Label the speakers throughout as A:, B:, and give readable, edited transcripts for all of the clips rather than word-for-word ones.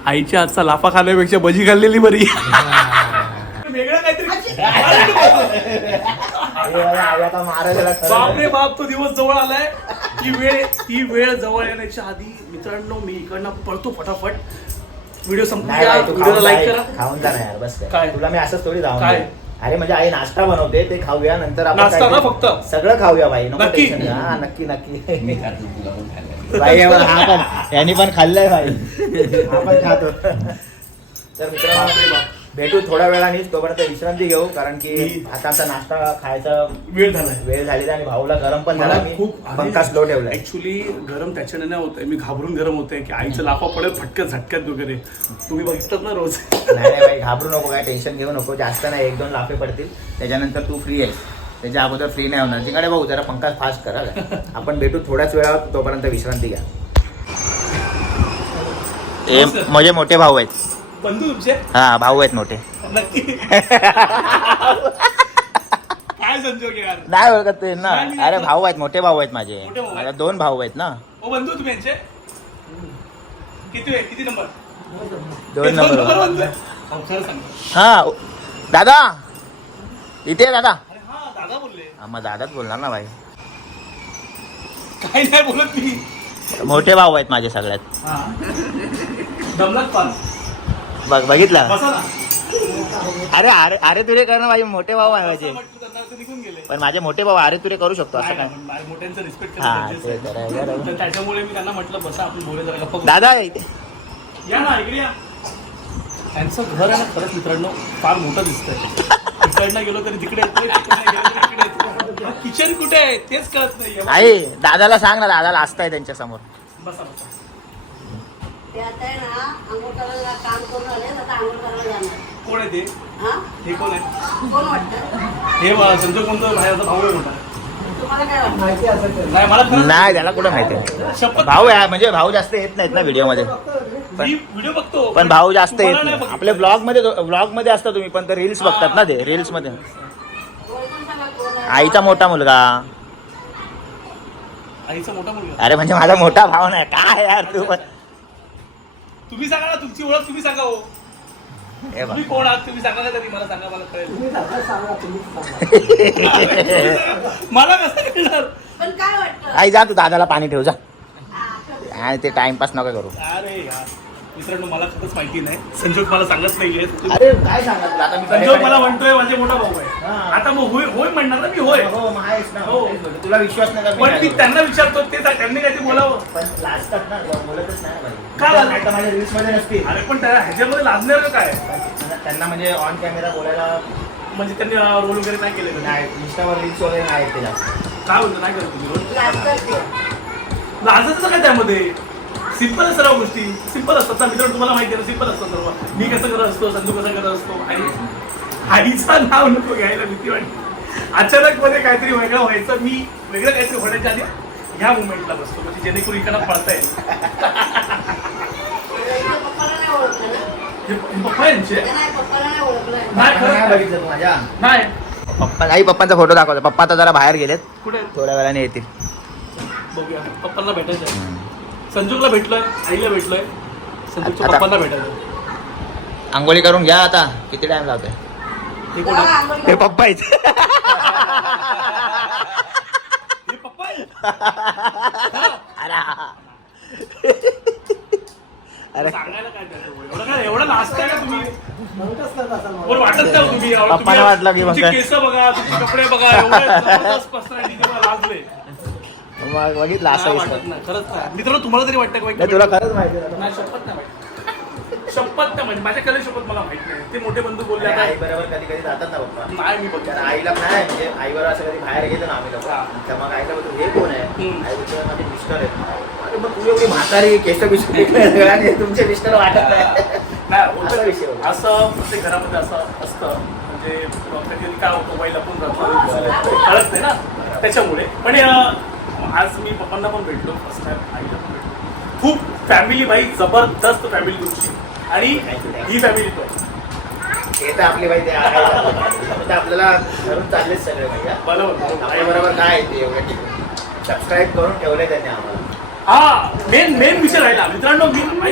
A: आईच्या हातचा लाफा खाण्यापेक्षा भजी खाल्लेली बरी. वेगळं काहीतरी. बापरे बाप, तो दिवस जवळ आलाय. ती वेळ जवळ येण्याच्या आधी मित्रांनो मी इकडनं पळतो फटाफट. व्हिडिओ संपला, व्हिडिओला लाईक करा.
B: खाऊन जा ना यार, बस
A: काय
B: तुला मी असंच थोडी जाऊन
A: काय?
B: अरे म्हणजे आई नाश्ता बनवते ते खाऊया, नंतर आपण
A: नाश्ता ना फक्त
B: सगळं खाऊया बाई. नको
A: नक्की?
B: tension. हा नक्की नक्की बाई. हा पण यांनी पण खाल्लंय बाई, हा पण खातो. तर मित्रांनो भेटू थोड्या वेळानेच, तोपर्यंत विश्रांती घेऊ, कारण की आता आमचा नाश्ता खायचा
A: वेळ झालाय.
B: वेळ झालेला आणि भाऊला गरम पण झाला. मी
A: खूप
B: पंखा स्लो ठेवलाय.
A: ऍक्च्युली गरम त्याच्याने नाही होत, मी घाबरून गरम होतंय की आईचं लाफा पडेल फटक्यात झटक्यात वगैरे. तुम्ही बघितलं ना रोज.
B: नाही नाही बाई, घाबरू नको, काय टेन्शन घेऊ नको. जास्त नाही, 1-2 लाफे पडतील, त्याच्यानंतर तू फ्री आहेस. त्याच्या अगोदर फ्री नाही होणार. जिकडे भाऊ जरा पंखा फास्ट करा. आपण भेटू थोड्याच वेळात, तोपर्यंत विश्रांती घ्या. माझे मोठे भाऊ आहेत.
A: बंधू तुमचे?
B: हा भाऊ आहेत मोठे.
A: नक्की. काय संजोग यार.
B: नाही ओळखत ते ना.
A: नाही,
B: अरे भाऊ आहेत, मोठे भाऊ आहेत माझे.
A: मोठे भाऊ आहेत?
B: माझे 2 भाऊ आहेत ना.
A: ओ बंधू तुम्ही यांचे किती नंबर?
B: 2 नंबर.
A: बंधू आहे? खरं सांगतो.
B: हा दादा इथे आहे दादा.
A: अरे हा दादा बोलले.
B: हा मग दादाच बोलणार ना बाई.
A: काही नाही बोलत मी.
B: मोठे भाऊ आहेत माझे सगळ्यात.
A: हा दमलात पान.
B: बघितलं.
A: बसा ना.
B: अरे अरे अरे तुरे करणं माझे मोठे भाऊ आहे माझे.
A: म्हटलं त्यांना ते निघून गेले.
B: पण माझे मोठे भाऊ अरे तुरे करू शकतो असं काय.
A: मोठ्यांचं रिस्पेक्ट
B: हा
A: करणं
B: ते
A: गरजेचं
B: तर
A: आहे.
B: आहे, बरोबर.
A: तर त्याच्यामुळे मी त्यांना म्हटलं बसा आपण बोलूया जरा गप्पा करू.
B: दादा आहे इथे.
A: या ना इकडे या. त्यांचं घर आहे ना खरंच मित्रांनो फार मोठं दिसतंय. इकडनं गेलो तरी तिकडे येतोय, तिकडनं गेलो तरी इकडे येतोय. किचन कुठे आहे तेच कळत नाही.
B: आई दादाला सांग ना, दादाला असताय त्यांच्या समोर.
A: बसा बसा.
C: ते आता आहे ना, अंघोळ करायला काम करून आले, आता अंघोळ करायला जाणार.
A: कोण आहे ते?
C: हा?
A: हे कोण आहे?
C: कोण वाटतं?
A: हे संजय कोणतं बाहेरचा भाऊ आहे मोठा.
C: तुम्हाला काय वाटतं?
A: नाही मला खरंच
B: नाही त्याला कुठं माहिती.
A: शपथ.
B: भाऊ आहे म्हणजे भाऊ जास्त येत नाहीत ना व्हिडिओ मध्ये.
A: मी व्हिडिओ बघतो
B: पण भाऊ जास्त येत
A: तुम्हाला
B: नाही.
A: बघितलं.
B: आपले ब्लॉग मध्ये असता तुम्ही, पण ते रील्स बघतात ना, ते रील्स मध्ये.
C: कोण सांगा कोण आहे?
B: आईचा मोठा मुलगा.
A: आईचा मोठा मुलगा.
B: अरे म्हणजे माझा मोठा भाऊ नाही काय यार तू पण.
A: तुम्ही सांगा ना तुमची ओळख तुम्ही सांगा हो.
B: हे बघ.
A: तुम्ही कोण आहात तुम्ही सांगा का तरी मला सांगा मला कळेल. मला कसं कळणार.
C: पण काय वाटतं?
B: आई जा तू दादाला पाणी ठेव जा.
C: हा,
B: आणि ते टाइमपास नका करू.
A: अरे यार मित्रांनो मला खरंच माहिती नाही. संजोग मला सांगत नाहीये.
B: अरे काय सांगत आता मी
A: संजोग मला म्हणतोय माझे मोठा भाऊ आहे.
B: हा.
A: आता मग होय होय म्हणणार ना मी होय.
B: हो मग आहेस ना.
A: हो.
B: तुला विश्वास नाही का मी
A: पण
B: काय
A: मी
B: करू?
A: त्यांना विचारतो ते त्यांनी काहीतरी बोलावं.
B: पण लाजतात ना, बोलतच नाही बाई.
A: का लाजतात?
B: नाही तर माझ्या रील्स मध्ये नसतील.
A: अरे पण त्या ह्याच्यामध्ये लाजणार का काय.
B: त्यांना म्हणजे ऑन कॅमेरा बोलायला
A: म्हणजे त्यांनी रोल वगैरे नाही केले का?
B: नाही. इंस्टावर रील्स वगैरे नाही तिला.
A: काय बोलतो नाही करत तुम्ही रोल.
C: लाजतात ते.
A: लाजायचं काय त्यामध्ये. सिंपल आहे सर्व गोष्टी सिंपल असतात ना मित्रांनो. तुम्हाला माहिती आहे ना सिंपल असतात सर्व. मी कसं करत असतो संजू कसं करत असतो. आईचं नाव नको घ्यायला भीती वाटते. अचानक मध्ये काहीतरी वेगळं व्हायचं. मी वेगळं काहीतरी होण्याच्या आधी ह्या मुवमेंटला बसतो म्हणजे जेणेकरून इकडं पळता येईल.
C: इथं पप्पाला नाही ओळखलं ना?
A: हे पप्पा यांचे
C: ते नाही, पप्पाला नाही ओळखलं.
A: नाही
B: नाही
A: खरं
B: बघितलं तू माझ्या.
A: नाही.
B: पप्पा आई पप्पांचा फोटो दाखवतो. पप्पा आता जरा बाहेर गेलेत,
A: कुठे
B: थोड्या वेळाने येतील.
A: बघूया पप्पांना भेटायचं आहे. संजूला भेटलोय आईला भेटलोय. संजूच्या
B: आता-
A: पप्पांना भेटायचं.
B: आंघोळी करून घ्या आता. किती टाइम लावतोय.
A: हे कोण
C: जा,
A: आहे?
C: अंघोळ
B: हे
C: कर.
B: पप्पा आहेत.
A: हे पप्पा आहे?
B: अरे
A: सांगायला काय त्याचं? एवढं नाचताय का तुम्ही. वर वाटत का तुम्ही
B: पप्पाला वाटलं की
A: तुमची
B: मग
A: केस बघा तुमचे कपडे बघा एवढे जबरदस्त पर्सनॅलिटी तेव्हा लाजले.
B: मग बघितलं असं
A: नाही
B: दिसतं.
A: वाटत नाही खरंच नाही. मित्रांनो तुम्हाला तरी वाटतं का
B: नाही तुला खरंच माहिती आहे.
A: नाही शपथ नाही माहिती. शपथ नाही म्हणजे माझ्या कले शपथ मला माहित नाही. ते मोठे बंधू बोलले
B: आई
A: आता
B: बरोबर कधी कधी जातात ना पप्पा.
A: नाही मी बघतो.
B: आईला नाही म्हणजे आई बरोबर असं कधी बाहेर गेलो ना आम्ही लोक. तर मग आईला बोलतो हे कोण आहे. आई बोलतो माझे मिस्टर आहेत. अरे मग तू एवढी म्हातारी केस बिस्टर आणि तुमचे मिस्टर वाटत नाही.
A: नाही
B: असा विषय
A: होतं.
B: होता.
A: असं प्रत्येक घरामध्ये असं असतं म्हणजे कधी काय होतं बैल आपण जातो कळत नाही ना त्याच्यामुळे. पण आज मी पप्पांना पण भेटलो फर्स्ट टाइम आईला पण भेटलो. खूप फॅमिली बाई जबरदस्त फॅमिली तुमची आणि ही फॅमिली तो
B: हे तर आपली बाई ते आपल्याला घरून चाललेच सगळे भैया.
A: बरोबर
B: आई बरोबर काय आहे ते एवढं ठीक. सबस्क्राईब करून ठेवलंय त्यांनी आम्हाला.
A: हा मेन विषय राहिला मित्रांनो. मी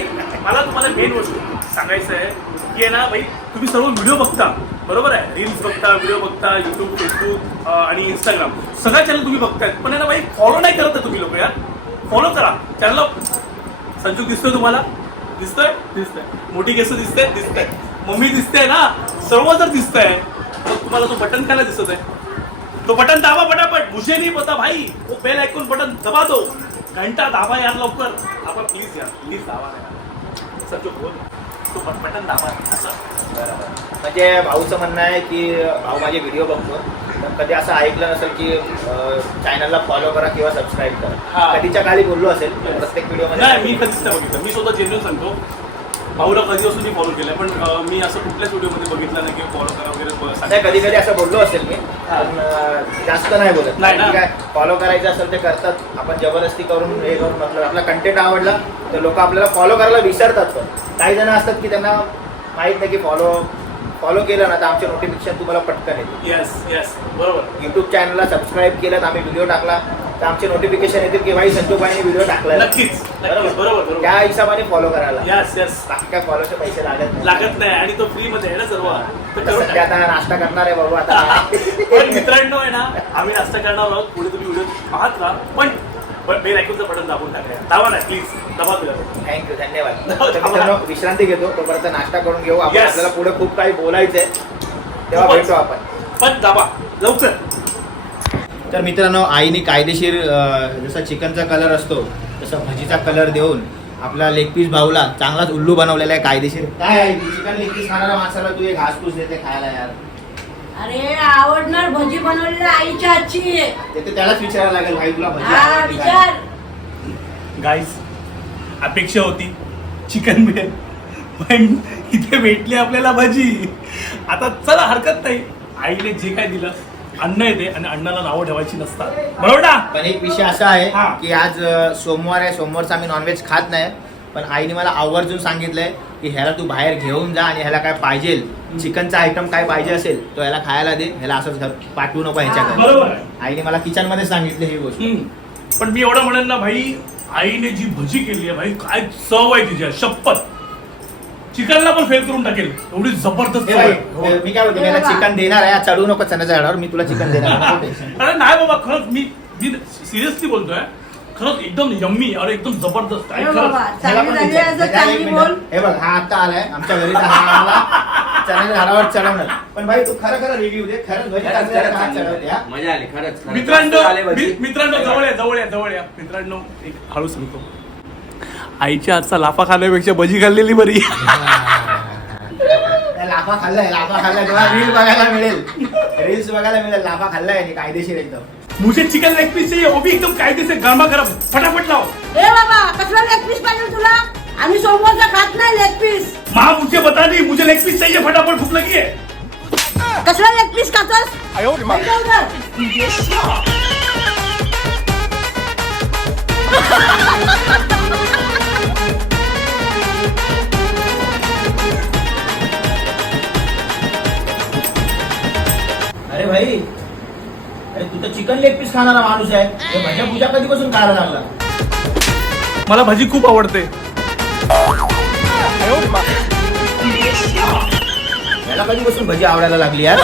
A: मला तुम्हाला मेन गोष्ट सांगायचं आहे की आहे ना भाई, तुम्ही सर्व व्हिडिओ बघता बरोबर आहे, रील्स बघता, व्हिडिओ बघता, युट्यूब, फेसबुक आणि इंस्टाग्राम सगळ्या चॅनल तुम्ही बघताय, पण आहे ना भाई फॉलो नाही करत तुम्ही लोक यार. फॉलो करा चॅनलला. संजू दिसतोय तुम्हाला? दिसतंय? दिसतंय. मोठी केस दिसतंय. मम्मी दिसते ना, सर्व जर दिसतंय मग तुम्हाला तो बटन काय दिसत आहे? तो बटन दाबा पटापट. मुझे नहीं पता भाई, वो बेल आयकॉन बटन दबा दो. घंटा दाबा यार लवकर. आपण प्लीज यार, प्लीज दाबा यार. संजू बोल, तो बटन दाबा असं.
B: म्हणजे भाऊचं म्हणणं आहे की भाऊ माझे व्हिडिओ बघतो, तर कधी असं ऐकलं नसेल की चॅनलला फॉलो करा किंवा सबस्क्राईब
A: हा.
B: करा. कधीच्या काळी बोललो असेल प्रत्येक व्हिडिओ मध्ये.
A: नाही, मी कधीच नाही बघितलं. मी स्वतः जेन्युइन सांगतो, भाऊला कधी असून मी फॉलो केलं, पण मी असं कुठल्याच व्हिडिओमध्ये बघितलं नाही की फॉलो करा वगैरे.
B: नाही, कधी कधी असं बोललो असेल मी, पण जास्त नाही बोलत.
A: नाही ना.
B: काय फॉलो करायचं असेल ते करतात. आपण जबरदस्ती करून हे करून मतलब आपला कंटेंट आवडला तर लोक आपल्याला फॉलो करायला विसरतात. पण काही जण असतात की त्यांना माहित नाही की फॉलो केलं ना तर आमचे नोटिफिकेशन तुम्हाला पटकन येते.
A: येस बरोबर.
B: युट्यूब चॅनलला सबस्क्राईब केलं, आम्ही व्हिडिओ टाकला तर आमचे नोटिफिकेशन येतील की भाई संजूबाईने व्हिडिओ टाकला.
A: नक्कीच बरोबर.
B: त्या हिशोबाने फॉलो करायला.
A: येस
B: बाकी काय फॉलोचे पैसे
A: लागत नाही आणि तो फ्री मध्ये आहे ना सर्व. तर करून
B: सध्या आता नाश्टा करणार आहे बाबू आता.
A: पण मित्रांनो आहे ना, आम्ही नाश्ता करणार आहोत. पुढे तुम्ही व्हिडिओ पाहत राहा, पण बेल आयकॉनचं बटन दाबून टाका. दाबा ना प्लीज, दाबा तुला.
B: थँक्यू, धन्यवाद. तर मित्रांनो, विश्रांती घेतो, तोपर्यंत नाश्ता करून घेऊ. आपण
A: Yes.
B: आपल्याला पुढे खूप काही बोलायचंय, तेव्हा
A: खूपच.
B: भेटू आपण.
A: पण दाबा लवकर.
B: तर मित्रांनो, आईने कायदेशीर जसा चिकनचा कलर असतो तसा भजीचा कलर देऊन आपला लेग पीस भाऊला चांगलाच उल्लू बनवलेला आहे कायदेशीर. काय आहे चिकन लेग पीस खाणारा माणसाला तू एक घासपूस देते खायला यार.
C: अरे आवडणार भजी बनवलेली आईच्या हातची.
B: ते तर त्यालाच विचारायला लागेल भाई तुला भजी
C: हा
B: आवडते का?
C: विचार.
A: गाईस, अपेक्षा होती चिकन मिळेल, पण इथे भेटली आपल्याला भजी. आता चला हरकत नाही, आईने जे काय दिलं, अन्न येते आणि अण्णाला नावं ठेवायची नसतात, बरोबर ना?
B: पण एक विषय असा आहे
A: हा.
B: की आज सोमवार आहे, सोमवारचा आम्ही नॉनव्हेज खात नाही. पण आईने मला आवर्जून सांगितलंय की ह्याला तू बाहेर घेऊन जा आणि ह्याला काय पाहिजे चिकनचा आयटम काय पाहिजे असेल तो ह्याला खायला दे, ह्याला असंच पाठवू नको ह्याच्याकडे.
A: बरोबर आहे.
B: आईने मला किचन मध्ये सांगितलं ही गोष्ट.
A: पण मी एवढं म्हणेन ना भाई, आईने जी भजी केली आहे भाई, काय चव आहे तिच्या, शपथ. चिकनला पण फेल करून टाकेल एवढी जबरदस्त
B: हे
A: चव
B: बाई,
A: आहे.
B: मी काय बोलतो, मी याला चिकन देणार आहे, चढू नको चण्याच्या झाडावर, मी तुला चिकन देणार आहे.
A: अरे नाही बाबा, खरंच मी सिरियसली बोलतोय, खरंच एकदम यम्मी आणि एकदम जबरदस्त आहे
C: अरे
A: खरंच.
C: बाबा,
B: ह्याला
C: चांगली
B: पण
C: झाली
B: विचार.
C: असं
B: ह्याला एक
C: चांगली
B: मिनिट.
C: बोल.
B: हे बघ, हा आता आलाय आमच्या घरी, तर हा आम्हाला चण्याच्या झाडावर चढवणार. पण भाई तू खरं रिव्ह्यू दे, खरंच भजी चांगली आहे, हा चढवते, हा.
D: मजा आली खरंच.
A: मित्रांनो जवळ या मित्रांनो, एक हळू सांगतो, आईच्या हातचा लाफा खाण्यापेक्षा भजी खाल्लेली बरी.
B: लाफा खाल्लाय तेव्हा रील बघायला मिळेल, रील्स बघायला मिळेल. लाफा खाल्लाय आणि कायदेशीर एकदम.
A: मुझे चिकन लेग पीस चाहिए, वो भी एकदम कायदे से गरमा गरम, फटाफट लाओ.
C: ए बाबा, कसला लेग पीस पाहिजे तुला? आम्ही सोमवारचा खात नाही लेग पीस.
A: माँ मुझे बता दी, मुझे लेग पीस चाहिए, फटाफट भूख लगी है.
C: कसला लेग पीस खातोस?
B: अरे भाई, अरे तू तर चिकन लेग पीस खाणारा माणूस आहे, हे भज्या पूजा कधीपासून खायला लागला?
A: मला भजी खूप आवडते.
B: याला कधीपासून भजी आवडायला लागली यार?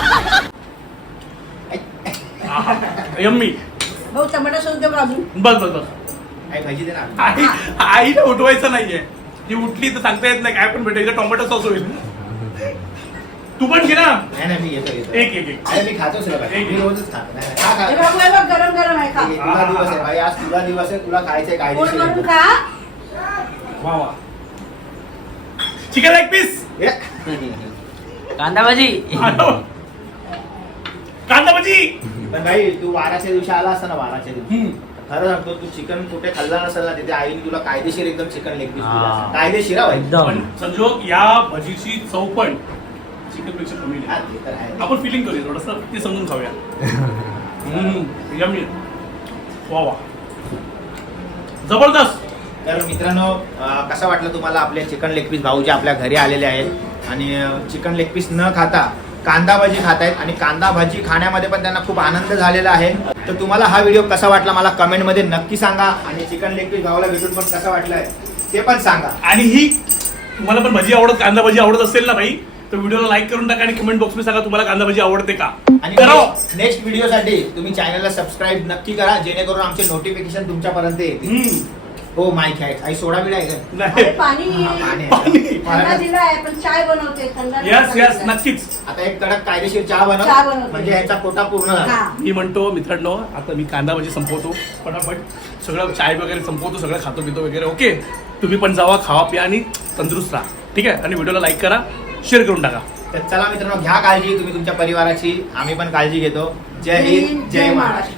A: यम्मी.
C: भाऊ टमाटर सॉस दे अजून.
A: बस
B: आई भजी दे ना.
A: आईला उठवायचं नाहीये, ती उठली तर सांगता येत नाही काय पण भेटेल, टोमॅटो सॉस होईल. तू पण घे ना.
B: नाही मी घेतो.
A: एक
B: अरे मी खातोच रे भाई, मी रोजच खातो. नाही, खा, खा.
C: हे बाबू, हे बघ, गरम गरम आहे, खा.
B: तुला दिवस आहे भाई, आज तुला दिवस आहे, तुला खायचंय
C: पोट
B: कायदेशीर
C: भरून
B: एकदम.
C: खा.
A: वा चिकन लेग पीस.
B: ये.
D: कांदा भाजी.
A: कांदा भजी.
B: पण भाई तू वाराच्या दिवशी आला असता ना, वाराच्या दिवशी खरं सांगतो, तू चिकन कुठे खाल्ला नसेल ना, तिथे आईने तुला कायदेशीर एकदम चिकन लेग पीस दिला असेल. कायदेशीर हा भाई.
A: पण संजोग, या भजीची चव पण चिकन पेक्षा कमी
B: हा,
A: नाही.
B: ते तर आहे.
A: आपण फिलिंग करूया थोडस, ते समजून खाऊया. यम्मी. वा जबरदस्त.
B: तर मित्रांनो, कसा वाटलं तुम्हाला आपले चिकन लेग पीस भाऊ जे आपल्या घरी आलेले आहेत आणि चिकन लेग पीस न खाता कांदा भाजी खात आहेत आणि कांदा भाजी खाण्यामध्ये पण त्यांना खूप आनंद झालेला आहे. तर तुम्हाला हा व्हिडिओ कसा वाटला मला कमेंटमध्ये नक्की सांगा आणि चिकन लेग पीस भाऊला भेटून पण कसा वाटलाय ते पण सांगा.
A: आणि ही तुम्हाला पण भजी आवडत, कांदा भजी आवडत असेल ना भाई, तर व्हिडिओला लाईक करून टाका आणि कमेंट बॉक्स मध्ये सांगा तुम्हाला कांदा भजी आवडते का.
B: आणि
A: करा.
B: नेक्स्ट व्हिडिओसाठी तुम्ही चॅनलला सबस्क्राईब नक्की करा, जेणेकरून आमचे नोटिफिकेशन तुमच्यापर्यंत येतील. हो माईक आहे, आई सोडा बिडा आहे का?
A: नाही.
C: अरे पाणी
A: पाणी.
C: थंडा दिला आहे पण चाय बनवते थंडा नाही
A: यस यस
C: बनवते.
A: नक्कीच.
B: आता एक कडक कायदेशीर चहा
C: चहा
B: बनव,
C: बनवते.
B: म्हणजे ह्याचा कोटा पूर्ण झाला.
C: हा.
A: मी म्हणतो मित्रांनो, आता मी कांदा भजी संपवतो फटाफट, सगळं चाय वगैरे संपवतो, सगळं खातो पितो वगैरे. ओके, तुम्ही पण जावा, खावा पिया आणि तंदुरुस्त राहा. ठीक आहे, आणि व्हिडिओला लाईक करा, शेअर करून टाका.
B: तर चला मित्रांनो, घ्या काळजी तुम्ही तुमच्या परिवाराची, आम्ही पण काळजी घेतो. जय हिंद, जय महाराष्ट्र.